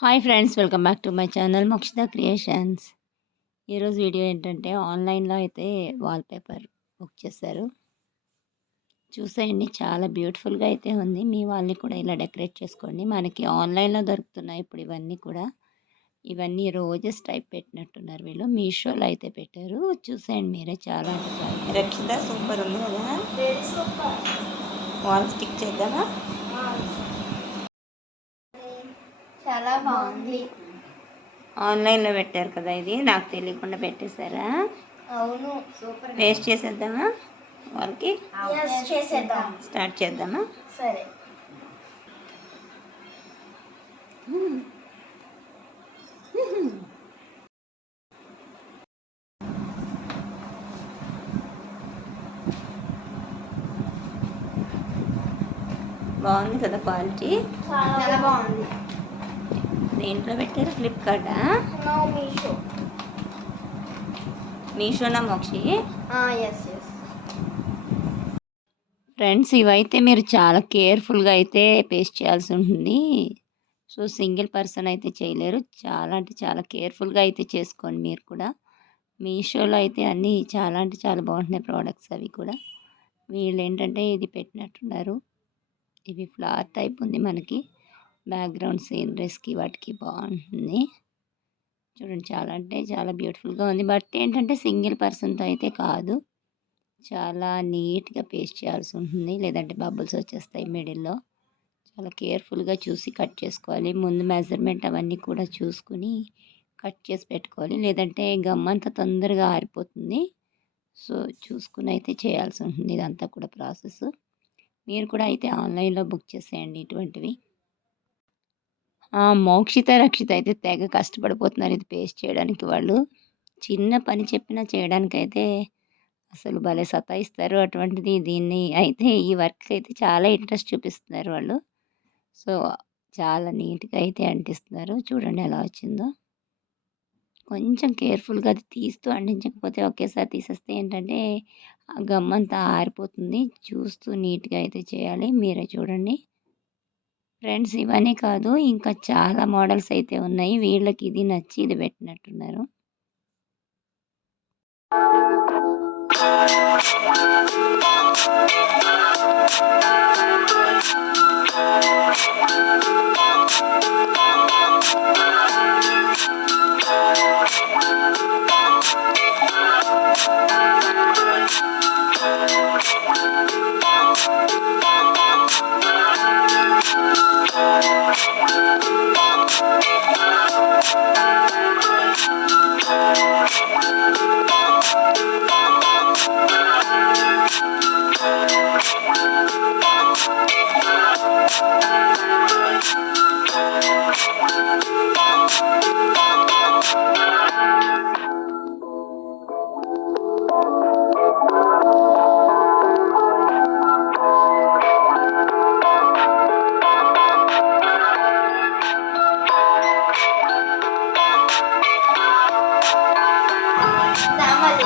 Hi friends, welcome back to my channel Mokshita creations. ఈరోజు video ఏంటంటే ఆన్లైన్లో అయితే వాల్పేపర్ బుక్ చేశారు. చూసేయండి, చాలా బ్యూటిఫుల్గా అయితే ఉంది. మీ వాళ్ళని కూడా ఇలా డెకరేట్ చేసుకోండి. మనకి ఆన్లైన్లో దొరుకుతున్నాయి ఇప్పుడు ఇవన్నీ కూడా. ఇవన్నీ రోజెస్ టైప్ పెట్టినట్టున్నారు వీళ్ళు. మీషోలో అయితే పెట్టారు. చూసేయండి మీరే, చాలా అంటే చాలా. రక్షిత సూపర్ ఉంది కదా, వాల్ స్టిక్ చేద్దామా? చాలా బాగుంది. ఆన్లైన్లో పెట్టారు కదా, ఇది నాకు తెలియకుండా పెట్టేశారా? అవును, సూపర్. పేస్ట్ చేసేద్దామా వాళ్ళకి? చేసేద్దాం. స్టార్ట్ చేద్దామా? సరే. బాగుంది కదా క్వాలిటీ? చాలా బాగుంది. దేంట్లో పెట్టారు? ఫ్లిప్కార్టా? మీషో. మీషోనా మోక్షి? ఎస్. ఫ్రెండ్స్, ఇవైతే మీరు చాలా కేర్ఫుల్గా అయితే పేస్ట్ చేయాల్సి ఉంటుంది. సో సింగిల్ పర్సన్ అయితే చేయలేరు. చాలా అంటే చాలా కేర్ఫుల్గా అయితే చేసుకోండి మీరు కూడా. మీషోలో అయితే అన్నీ చాలా అంటే చాలా బాగుంటున్నాయి ప్రోడక్ట్స్. అవి కూడా వీళ్ళు ఏంటంటే ఇది పెట్టినట్టున్నారు. ఇవి ఫ్లవర్ టైప్ ఉంది, మనకి బ్యాక్గ్రౌండ్ సీనరీస్కి వాటికి బాగుంటుంది. చూడండి, చాలా అంటే చాలా బ్యూటిఫుల్గా ఉంది. బట్ ఏంటంటే సింగిల్ పర్సన్తో అయితే కాదు, చాలా నీట్గా పేస్ట్ చేయాల్సి ఉంటుంది, లేదంటే బబుల్స్ వచ్చేస్తాయి మిడిల్లో. చాలా కేర్ఫుల్గా చూసి కట్ చేసుకోవాలి. ముందు మెజర్మెంట్ అవన్నీ కూడా చూసుకుని కట్ చేసి పెట్టుకోవాలి, లేదంటే గమ్ అంతా తొందరగా ఆరిపోతుంది. సో చూసుకుని అయితే చేయాల్సి ఉంటుంది ఇదంతా కూడా ప్రాసెస్. మీరు కూడా అయితే ఆన్లైన్లో బుక్ చేసేయండి ఇటువంటివి. మోక్షిత రక్షిత అయితే తెగ కష్టపడిపోతున్నారు ఇది పేస్ట్ చేయడానికి. వాళ్ళు చిన్న పని చెప్పినా చేయడానికైతే అసలు భలే సతాయిస్తారు. అటువంటిది దీన్ని అయితే ఈ వర్క్ అయితే చాలా ఇంట్రెస్ట్ చూపిస్తున్నారు వాళ్ళు. సో చాలా నీట్గా అయితే అంటిస్తున్నారు. చూడండి ఎలా వచ్చిందో. కొంచెం కేర్ఫుల్గా అది తీస్తూ అంటించకపోతే ఒకేసారి తీసేస్తే ఏంటంటే ఆ గమ్మంతా ఆరిపోతుంది. చూస్తూ నీట్గా అయితే చేయాలి. మీరే చూడండి ఫ్రెండ్స్. ఇవన్నీ కాదు, ఇంకా చాలా మోడల్స్ అయితే ఉన్నాయి. వీళ్ళకి ఇది నచ్చి ఇది పెట్టినట్టున్నారు. రావాలి.